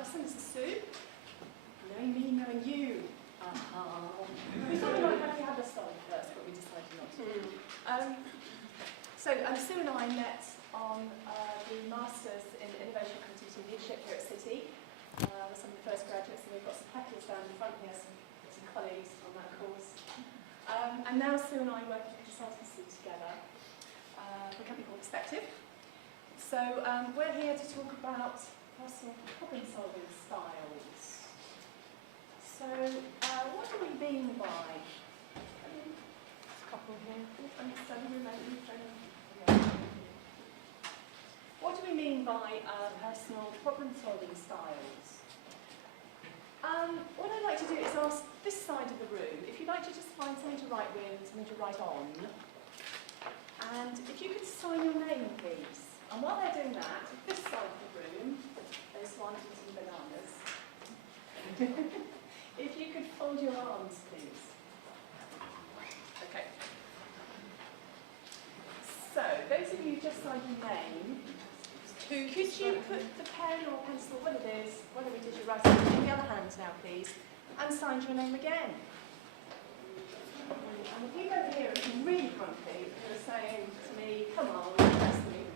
Alison, this is Sue. Knowing me, knowing you. We thought we might have a start first, but we decided not to. So Sue and I met on the Masters in Innovation, Creativity and Leadership here at City. We're some of the first graduates, and we've got some packages down in front here, some colleagues on that course. And now Sue and I work at ICLCity together for a company called Perspectiv. So we're here to talk about personal problem-solving styles. So what do we mean by? There's a couple here. What do we mean by personal problem-solving styles? What I'd like to do is ask this side of the room if you'd like to just find something to write with, something to write on, and if you could sign your name, please. And while they're doing that, this side of the room, those ones eating bananas, if you could fold your arms, please. Okay. So, those of you who just signed your name, could you put the pen or pencil, whatever it is, whatever it is you're writing, in the other hand now, please, and sign your name again. And the people over here are really grumpy, who are saying to me, come on, press me.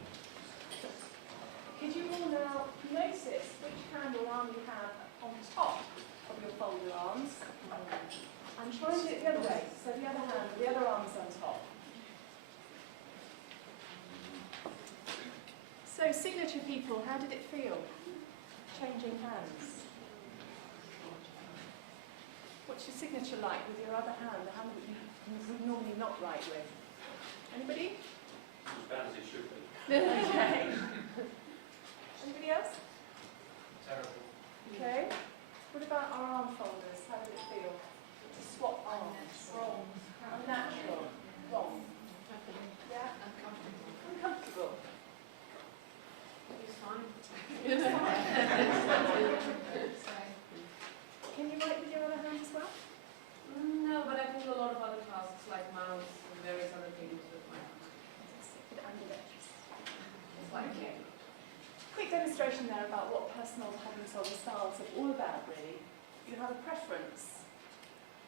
Could you all now notice which hand or arm you have on top of your folded arms? And try and do it the other way, so the other hand, the other arm is on top. So, signature people, how did it feel? Changing hands. What's your signature like with your other hand, the hand that you would normally not write with? Anybody? As bad as it should be. Okay. Anybody else? Terrible. Okay. What about our arm folders? How did it feel? To swap arms. Wrong. Unnatural. Wrong. Yeah? Uncomfortable. Uncomfortable. Can you write with your other hand as well? No, but I can do a lot of other tasks like mouse and various other things with my hand. It's like Quick demonstration there about what personal problem-solving styles are all about, really. You have a preference.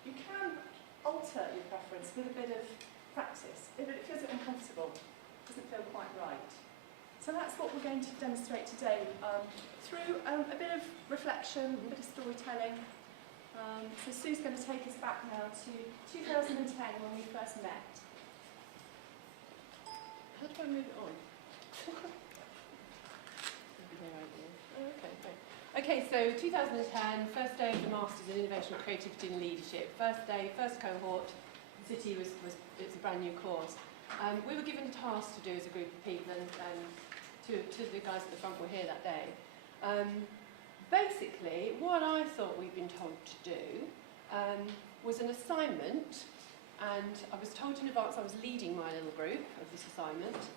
You can alter your preference with a bit of practice. If it feels uncomfortable, it doesn't feel quite right. So that's what we're going to demonstrate today through a bit of reflection, a bit of storytelling. So Sue's going to take us back now to 2010 when we first met. How do I move it on? Okay, great. Okay, so 2010, first day of the Masters in Innovation, Creativity and Leadership. First day, first cohort. City it's a brand new course. We were given a task to do as a group of people, and two of the guys at the front were here that day. Basically, what I thought we'd been told to do was an assignment, and I was told in advance I was leading my little group of this assignment,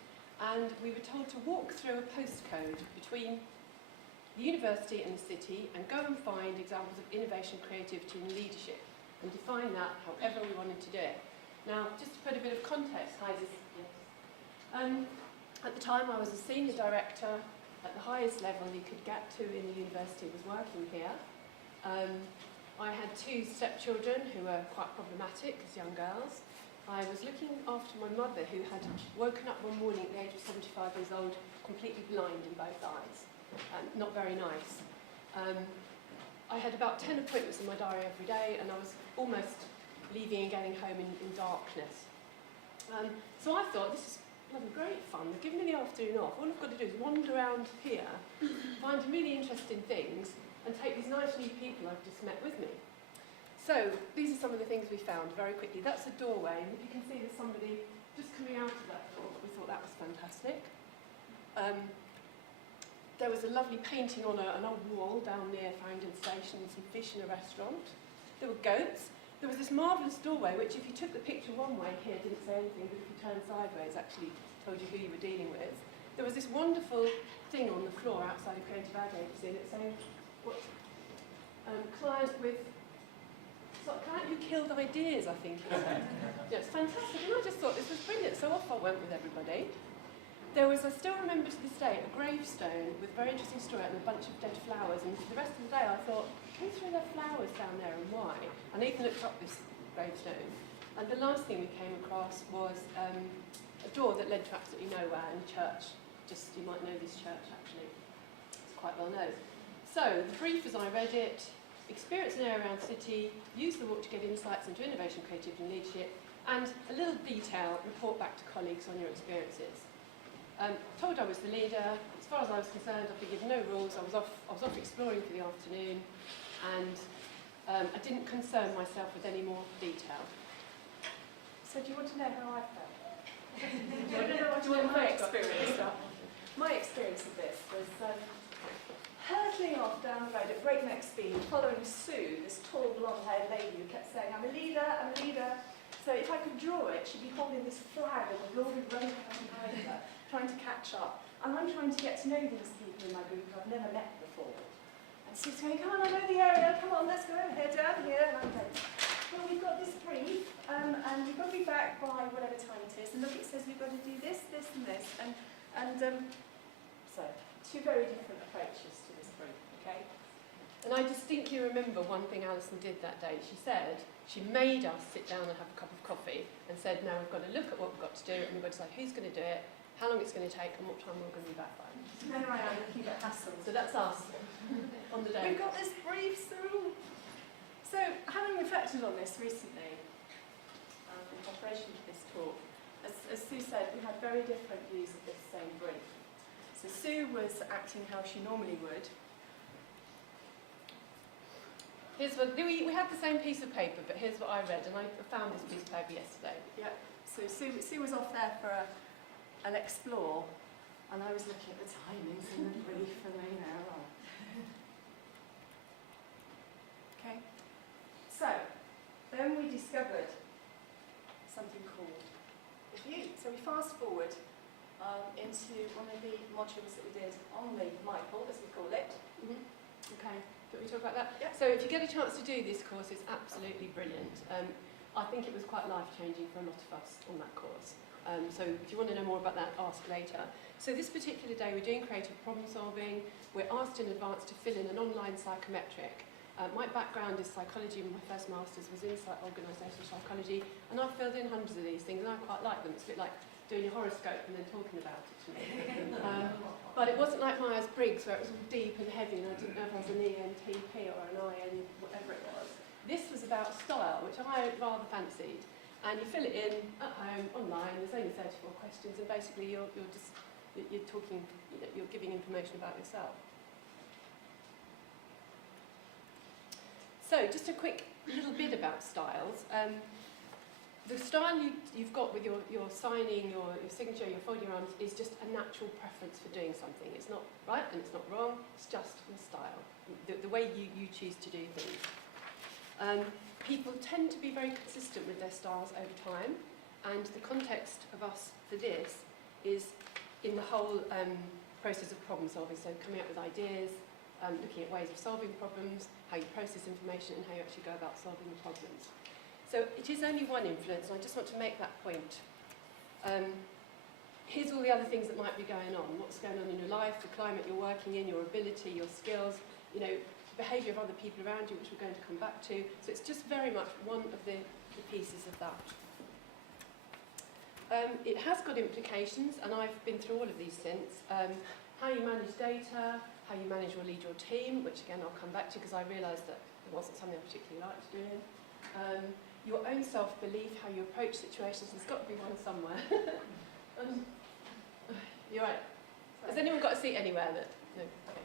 and we were told to walk through a postcode between the university and the city and go and find examples of innovation, creativity and leadership, and define that however we wanted to do it. Now, just to put a bit of context, at the time I was a senior director at the highest level you could get to in the university, was working here. I had two stepchildren who were quite problematic as young girls. I was looking after my mother who had woken up one morning at the age of 75 years old, completely blind in both eyes, not very nice. I had about 10 appointments in my diary every day, and I was almost leaving and getting home in darkness. So I thought, this is bloody great fun. They've given me the afternoon off. All I've got to do is wander around here, find really interesting things, and take these nice new people I've just met with me. So these are some of the things we found very quickly. That's a doorway, and if you can see there's somebody just coming out of that door. We thought that was fantastic. There was a lovely painting on an old wall down near Farringdon Station, and some fish in a restaurant. There were goats. There was this marvellous doorway, which if you took the picture one way here, didn't say anything, but if you turned sideways, actually told you who you were dealing with. There was this wonderful thing on the floor outside a creative ad agency that saying, client with, client who killed ideas, I think. Yeah, it's fantastic, and I just thought this was brilliant, so off I went with everybody. I still remember to this day, a gravestone with a very interesting story and a bunch of dead flowers. And for the rest of the day, I thought, who threw their flowers down there and why? And I even looked up this gravestone. And the last thing we came across was a door that led to absolutely nowhere in a church. Just, you might know this church actually. It's quite well known. So, the brief as I read it, experience an area around city, use the walk to get insights into innovation, creativity and leadership, and a little detail, report back to colleagues on your experiences. Told I was the leader. As far as I was concerned, I'd been given no rules. I was off exploring for the afternoon, and I didn't concern myself with any more detail. So do you want to know how I felt? I don't know what Do you want my experience. My experience of this was hurtling off down the road at breakneck speed, following Sue, this tall blonde-haired lady who kept saying, I'm a leader, I'm a leader. So if I could draw it, she'd be holding this flag and we'd all be running behind her, trying to catch up. And I'm trying to get to know these people in my group who I've never met before. And Sue's going, come on, I know the area, come on, let's go over here, down here. And I'm going, well, we've got this brief, and we've got to be back by whatever time it is. And look, it says we've got to do this, this and this. So, two very different approaches to this brief, okay? And I distinctly remember one thing Alison did that day. She said, she made us sit down and have a cup of coffee and said, now we've got to look at what we've got to do and we've got to decide who's going to do it, how long it's going to take and what time we're going to be back by. And then I am looking at hassles. So that's us on the day. We've got this brief, Sue. So, having reflected on this recently, in preparation for this talk, as Sue said, we had very different views of this same brief. So Sue was acting how she normally would. Here's what, we had the same piece of paper, but here's what I read, and I found this piece of paper yesterday. Yeah. So Sue was off there for an explore, and I was looking at the timings and the brief, and Okay. So then we discovered something called review. So we fast forward into one of the modules that we did on the Michael, as we call it. Mm-hmm. Okay. Can we talk about that? Yep. So if you get a chance to do this course, it's absolutely brilliant. I think it was quite life-changing for a lot of us on that course. So if you want to know more about that, ask later. So this particular day we're doing creative problem solving. We're asked in advance to fill in an online psychometric. My background is psychology, my first master's was in organisational psychology, and I've filled in hundreds of these things and I quite like them. It's a bit like doing your horoscope and then talking about it to me. But it wasn't like Myers-Briggs where it was all deep and heavy and I didn't know if I was an ENTP or an IN, whatever it was. This was about style, which I rather fancied. And you fill it in at home, online, there's only 34 questions, and basically you're talking, you're giving information about yourself. So, just a quick little bit about styles. The style you've got with your signing, your signature, your folding your arms is just a natural preference for doing something. It's not right and it's not wrong, it's just your style, the way you choose to do things. People tend to be very consistent with their styles over time, and the context of us for this is in the whole process of problem solving, so coming up with ideas, looking at ways of solving problems, how you process information and how you actually go about solving the problems. So it is only one influence, and I just want to make that point. Here's all the other things that might be going on. What's going on in your life, the climate you're working in, your ability, your skills, behaviour of other people around you, which we're going to come back to. So it's just very much one of the pieces of that. It has got implications, and I've been through all of these since. How you manage data, how you manage or lead your team, which again I'll come back to because I realised that it wasn't something I particularly liked doing. Your own self-belief, how you approach situations, there's got to be one somewhere. You're right. Has anyone got a seat anywhere that... No. Okay.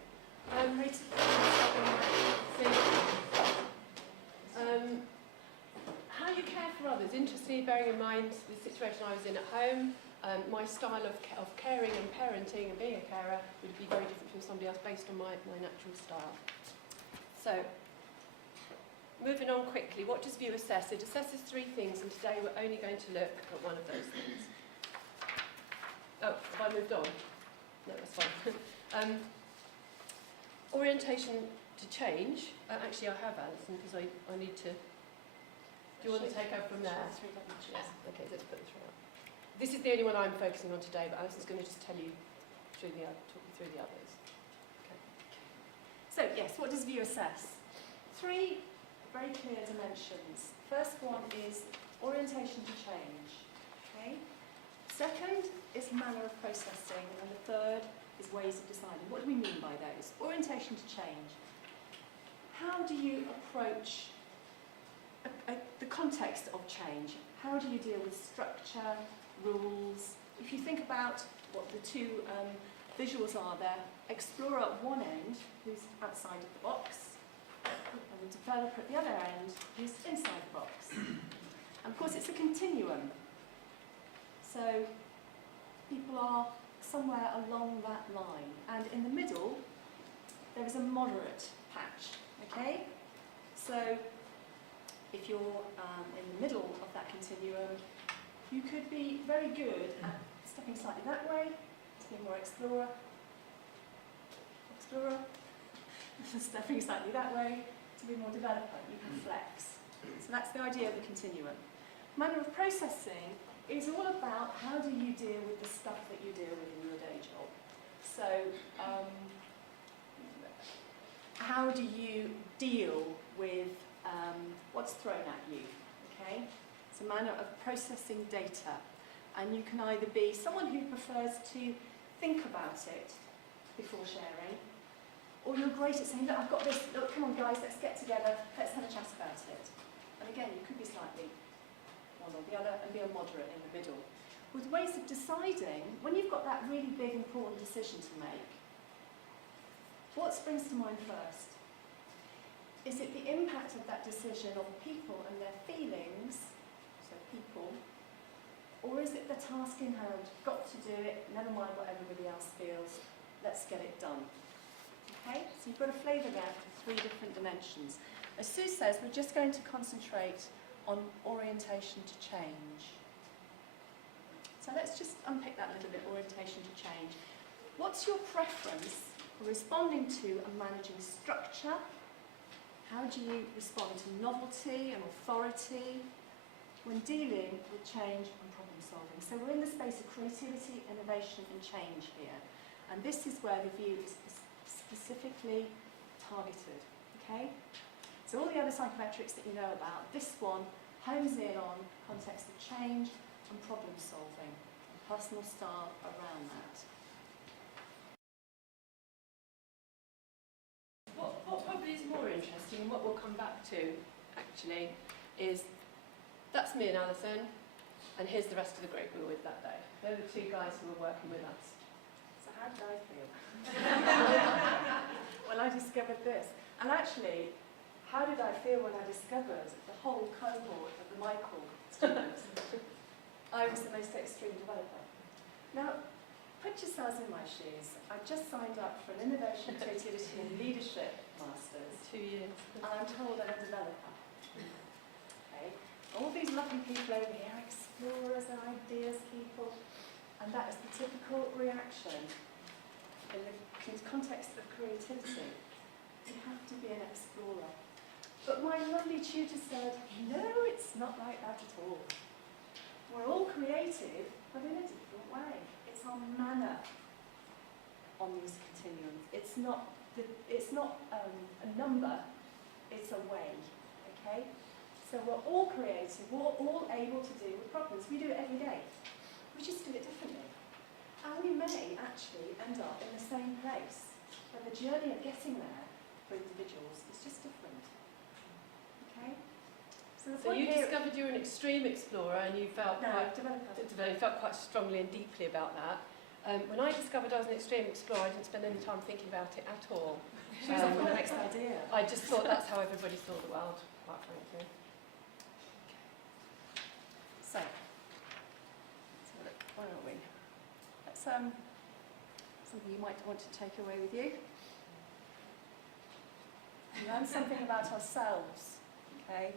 How you care for others. Interestingly, bearing in mind the situation I was in at home, my style of caring and parenting and being a carer would be very different from somebody else based on my natural style. So, moving on quickly, what does View assess? It assesses three things, and today we're only going to look at one of those things. Oh, have I moved on? No, that's fine. Orientation to change. Actually, I have, Alison, because I need to... Do you want to take over from there? Yes. Okay, let's put the through up. This is the only one I'm focusing on today, but Alison's going to just talk you through the others. Okay. So yes, what does view assess? 3 very clear dimensions. First one is orientation to change. Okay. Second is manner of processing, and the third is ways of deciding. What do we mean by those? Orientation to change. How do you approach the context of change? How do you deal with structure, rules? If you think about what the 2 visuals are there, explorer at one end, who's outside of the box, and the developer at the other end, who's inside the box. And of course it's a continuum. So people are somewhere along that line. And in the middle, there is a moderate patch, okay? So if you're in the middle of that continuum, you could be very good at stepping slightly that way, to be more explorer, stepping slightly that way, to be more developer. You can flex. So that's the idea of the continuum. Manner of processing is all about how do you deal with the stuff that you deal with in your day job. So how do you deal with what's thrown at you, okay? It's a manner of processing data. And you can either be someone who prefers to think about it before sharing, or you're great at saying, look, I've got this, look, come on guys, let's get together, let's have a chat about it. And again, you could be slightly one or the other and be a moderate in the middle. With ways of deciding, when you've got that really big, important decision to make, what springs to mind first? Is it the impact of that decision on people and their feelings, so people, or is it the task in hand, got to do it, never mind what everybody else feels, let's get it done. Okay, so you've got a flavour there for 3 different dimensions. As Sue says, we're just going to concentrate on orientation to change. So let's just unpick that a little bit, orientation to change. What's your preference for responding to and managing structure? How do you respond to novelty and authority when dealing with change and problem solving? So we're in the space of creativity, innovation and change here. And this is where the view is specifically targeted, okay? So all the other psychometrics that you know about, this one hones in on context of change and problem solving, and personal style around that. What probably is more interesting, and what we'll come back to, actually, is that's me and Alison, and here's the rest of the group we were with that day. They're the 2 guys who were working with us. So how did I feel? When I discovered this. And actually, how did I feel when I discovered the whole cohort of the Michael students? I was the most extreme developer. Now, put yourselves in my shoes. I just signed up for an Innovation, Creativity and Leadership Masters. 2 years. And I'm told I'm a developer. Okay. All these lovely people over here, explorers and ideas people, and that is the typical reaction in the context of creativity. You have to be an explorer. But my lovely tutor said, no, it's not like that at all. We're all creative, but in a different way. It's our manner on these continuums. It's not a number, it's a way, okay? So we're all creative, we're all able to deal with problems. We do it every day. We just do it differently. And we may actually end up in the same place, but the journey of getting there for individuals is just different. Okay? So you discovered you were an extreme explorer and you felt quite strongly and deeply about that. When I discovered I was an extreme explorer, I didn't spend any time thinking about it at all. She was off on the next idea. I just thought that's how everybody saw the world, quite frankly. So, let's have a look. Where are we? Let's something you might want to take away with you. Learn something about ourselves, okay?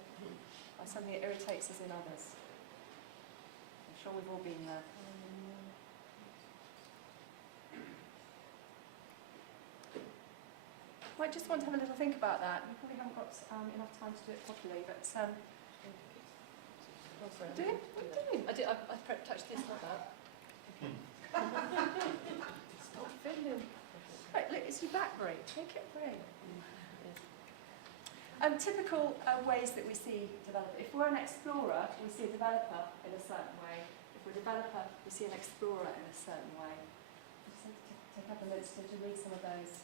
Or something that irritates us in others. I'm sure we've all been there. Might just want to have a little think about that. You probably haven't got enough time to do it properly, but do it? What are you doing? I touched this, not that. Stop fiddling. Right, look, it's your back break. Take it a break. Typical ways that we see developers. If we're an explorer, we see a developer in a certain way. If we're a developer, we see an explorer in a certain way. Just take a couple of minutes to read some of those.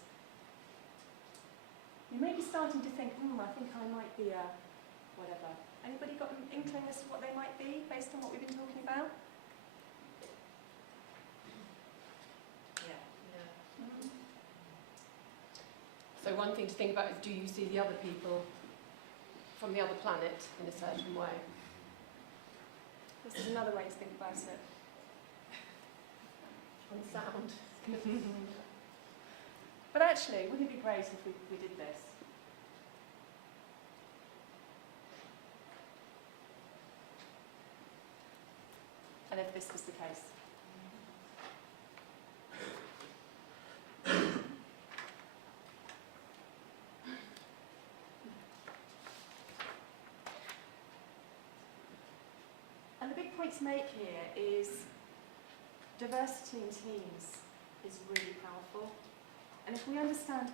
You may be starting to think, I think I might be a whatever. Anybody got an inkling as to what they might be based on what we've been talking about? Yeah. So one thing to think about is, do you see the other people from the other planet in a certain way? This is another way to think about it. On sound. But actually, wouldn't it be great if we did this? And if this was the case? And the big point to make here is diversity in teams is really powerful. And if we understand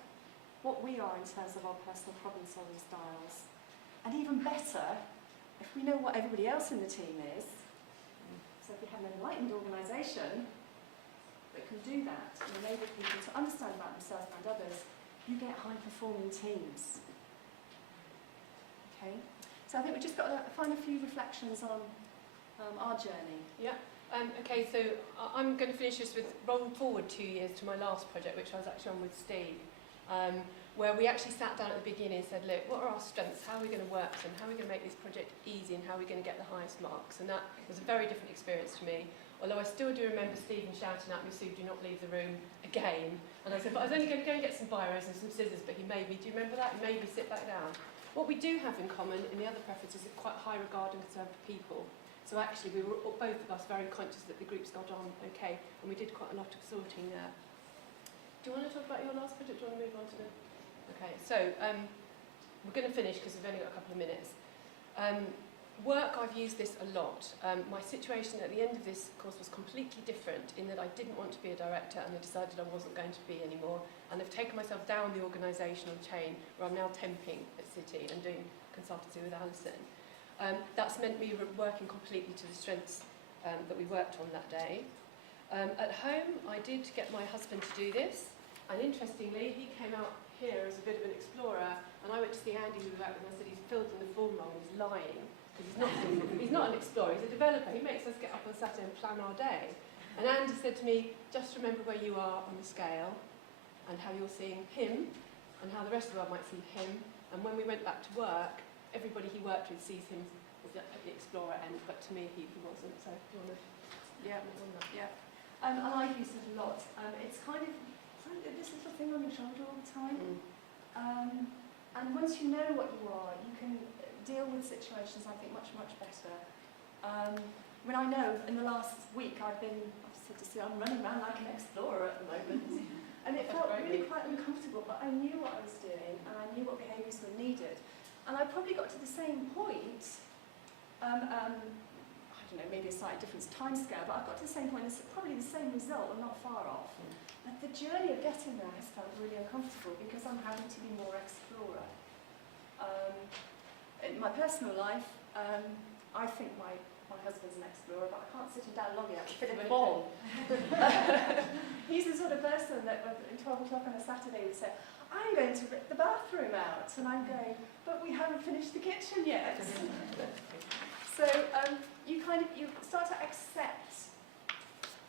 what we are in terms of our personal problem-solving styles, and even better, if we know what everybody else in the team is, so if we have an enlightened organisation that can do that and enable people to understand about themselves and others, you get high-performing teams. Okay? So I think we've just got to find a few reflections on our journey. Yeah. Okay, so I'm going to finish this with rolling forward 2 years to my last project, which I was actually on with Steve, where we actually sat down at the beginning and said, look, what are our strengths? How are we going to work them? How are we going to make this project easy? And how are we going to get the highest marks? And that was a very different experience to me. Although I still do remember Stephen shouting at me, Sue, do not leave the room again. And I said, but I was only going to go and get some biros and some scissors, but he made me, do you remember that? He made me sit back down. What we do have in common in the other preferences is quite high regard and concern for people. So actually, we were both of us very conscious that the groups got on okay, and we did quite a lot of sorting there. Do you want to talk about your last project? Do you want to move on to the... Okay, so we're going to finish because we've only got a couple of minutes. Work, I've used this a lot. My situation at the end of this course was completely different in that I didn't want to be a director and I decided I wasn't going to be anymore. And I've taken myself down the organisational chain where I'm now temping at City and doing consultancy with Alison. That's meant me working completely to the strengths that we worked on that day. At home, I did get my husband to do this, and interestingly, he came out here as a bit of an explorer, and I went to see Andy, who we worked with, and I said, he's filled in the form wrong, he's lying, because he's not an explorer, he's a developer. He makes us get up on Saturday and plan our day. And Andy said to me, just remember where you are on the scale, and how you're seeing him, and how the rest of the world might see him, and when we went back to work, everybody he worked with sees him at the explorer end, but to me he wasn't. So do you want to? Yeah, on that. Yeah. And I use it a lot. It's kind of this little thing on your shoulder all the time. And once you know what you are, you can deal with situations, I think, much, much better. When I know in the last week I've said to see, I'm running around like an explorer at the moment. And it felt really quite uncomfortable, but I knew what I was doing and I knew what behaviours were needed. And I probably got to the same point, I don't know, maybe a slightly different time scale, but I got to the same point, it's probably the same result, or not far off. But the journey of getting there has felt really uncomfortable because I'm having to be more explorer. In my personal life, I think my husband's an explorer, but I can't sit him down long enough to fit him in. He's the sort of person that at 12 o'clock on a Saturday would say, I'm going to rip the bathroom out, and I'm going, but we haven't finished the kitchen yet. So you start to accept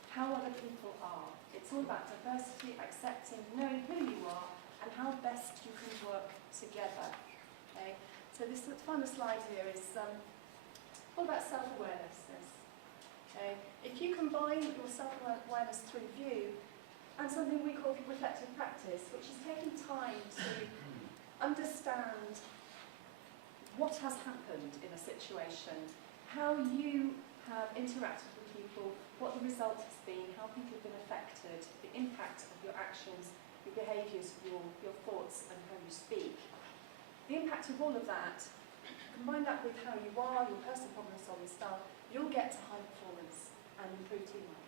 how other people are. It's all about diversity, accepting, knowing who you are, and how best you can work together. Okay? So this final slide here is all about self-awareness. Okay? If you combine your self-awareness through view and something we call reflective practice, which is taking time to understand what has happened in a situation, how you have interacted with people, what the result has been, how people have been affected, the impact of your actions, your behaviours, your thoughts, and how you speak. The impact of all of that, combine that with how you are, your personal problem-solving style, you'll get to high-performing and improve teamwork.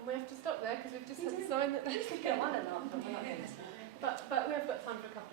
And we have to stop there because we've just We had do. to sign that. We could go on and on, but we're not going to. But we have got time for a couple